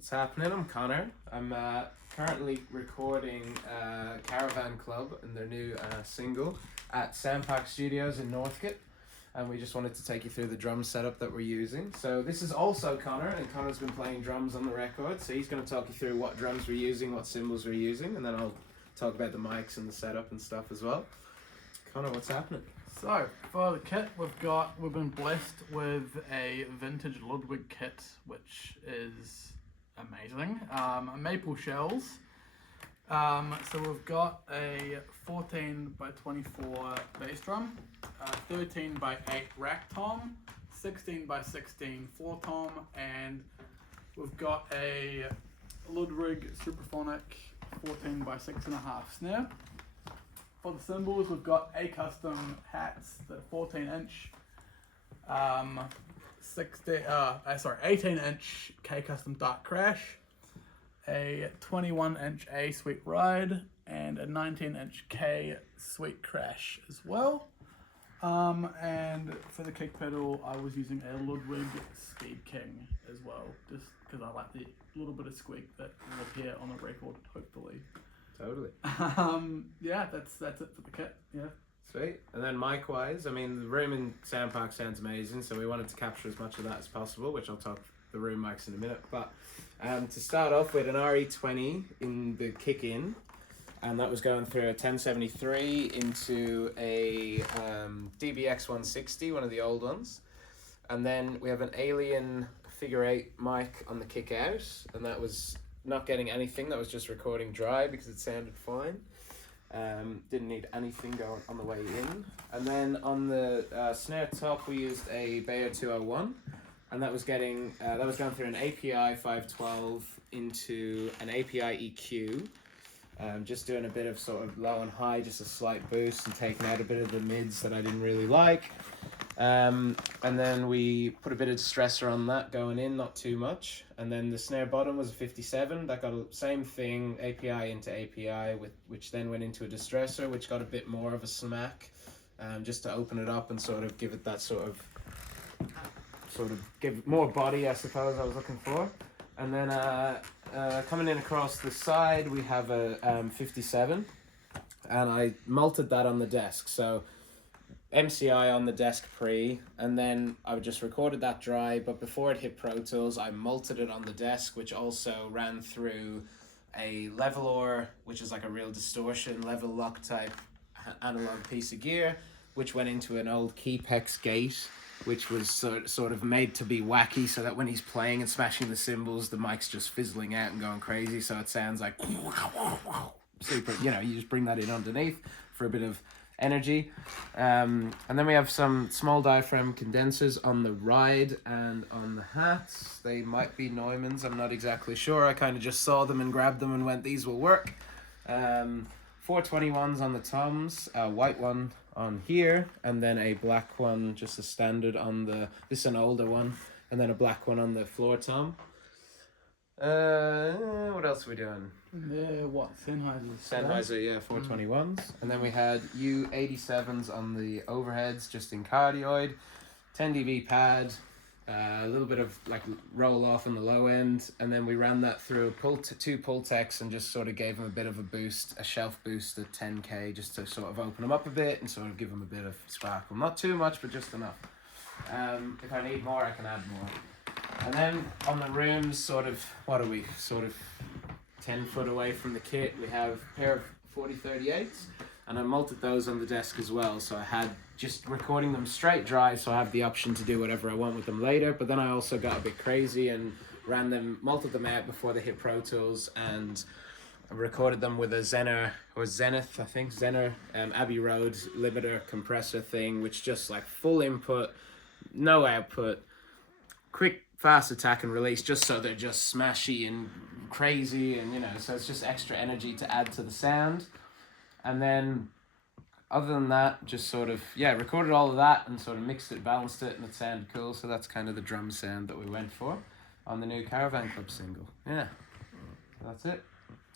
What's happening? I'm Connor. I'm currently recording Caravan Club and their new single at Sandpark Studios in Northcote, and we just wanted to take you through the drum setup that we're using. So this is also Connor, and Connor's been playing drums on the record, so he's going to talk you through what drums we're using, what cymbals we're using, and then I'll talk about the mics and the setup and stuff as well. Connor, what's happening? So, for the kit, we've been blessed with a vintage Ludwig kit, which is amazing. Maple shells. So we've got a 14 by 24 bass drum, 13 by 8 rack tom, 16 by 16 floor tom, and we've got a Ludwig Superphonic 14 by 6.5 snare. For the cymbals, we've got a custom hats, the 14-inch, 18-inch K custom Dark Crash, a 21-inch A Sweet Ride, and a 19-inch K Sweet Crash as well. And for the kick pedal, I was using a Ludwig Speed King as well, just because I like the little bit of squeak that will appear on the record, hopefully. Totally. Yeah, that's it for the kit. Yeah. Sweet. And then mic-wise, I mean, the room in Sandpark sounds amazing, so we wanted to capture as much of that as possible, which I'll talk the room mics in a minute. But to start off with an RE20 in the kick-in, and that was going through a 1073 into a DBX 160, one of the old ones. And then we have an Alien figure 8 mic on the kick-out, and that was not getting anything, that was just recording dry because it sounded fine. Didn't need anything going on the way in. And then on the snare top we used a Bayer 201, and that was going through an API 512 into an API EQ, just doing a bit of sort of low and high, just a slight boost, and taking out a bit of the mids that I didn't really like. And then we put a bit of distressor on that going in, not too much. And then the snare bottom was a 57, that got the same thing, API into API, which then went into a distressor, which got a bit more of a smack, just to open it up and sort of give it that sort of give more body, I suppose I was looking for. And then coming in across the side, we have a 57, and I malted that on the desk. So MCI on the desk pre, and then I just recorded that dry, but before it hit Pro Tools, I malted it on the desk, which also ran through a levelor, which is like a real distortion, level lock type analog piece of gear, which went into an old Keypex gate, which was sort of made to be wacky, so that when he's playing and smashing the cymbals, the mic's just fizzling out and going crazy, so it sounds like super, you just bring that in underneath for a bit of energy. And then we have some small diaphragm condensers on the ride and on the hats. They might be Neumann's, I'm not exactly sure. I kind of just saw them and grabbed them and went, these will work. 421s on the toms, a white one on here, and then a black one, just a standard on this is an older one, and then a black one on the floor tom. What else are we doing? Sennheiser, yeah, 421s. And then we had U87s on the overheads, just in cardioid, 10 dB pad, a little bit of like roll off on the low end, and then we ran that through two Pultecs and just sort of gave them a bit of a boost, a shelf boost at 10K, just to sort of open them up a bit and sort of give them a bit of sparkle. Not too much, but just enough. If I need more, I can add more. And then on the rooms, sort of 10 foot away from the kit, we have a pair of 4038s, and I malted those on the desk as well, so I had just recording them straight dry, so I have the option to do whatever I want with them later. But then I also got a bit crazy and malted them out before they hit Pro Tools, and I recorded them with a Zenith Abbey Road limiter compressor thing, which just like full input, no output, quick fast attack and release, just so they're just smashy and crazy, and so it's just extra energy to add to the sound. And then other than that, just sort of recorded all of that and sort of mixed it, balanced it, and it sounded cool. So that's kind of the drum sound that we went for on the new Caravan Club single. So that's it.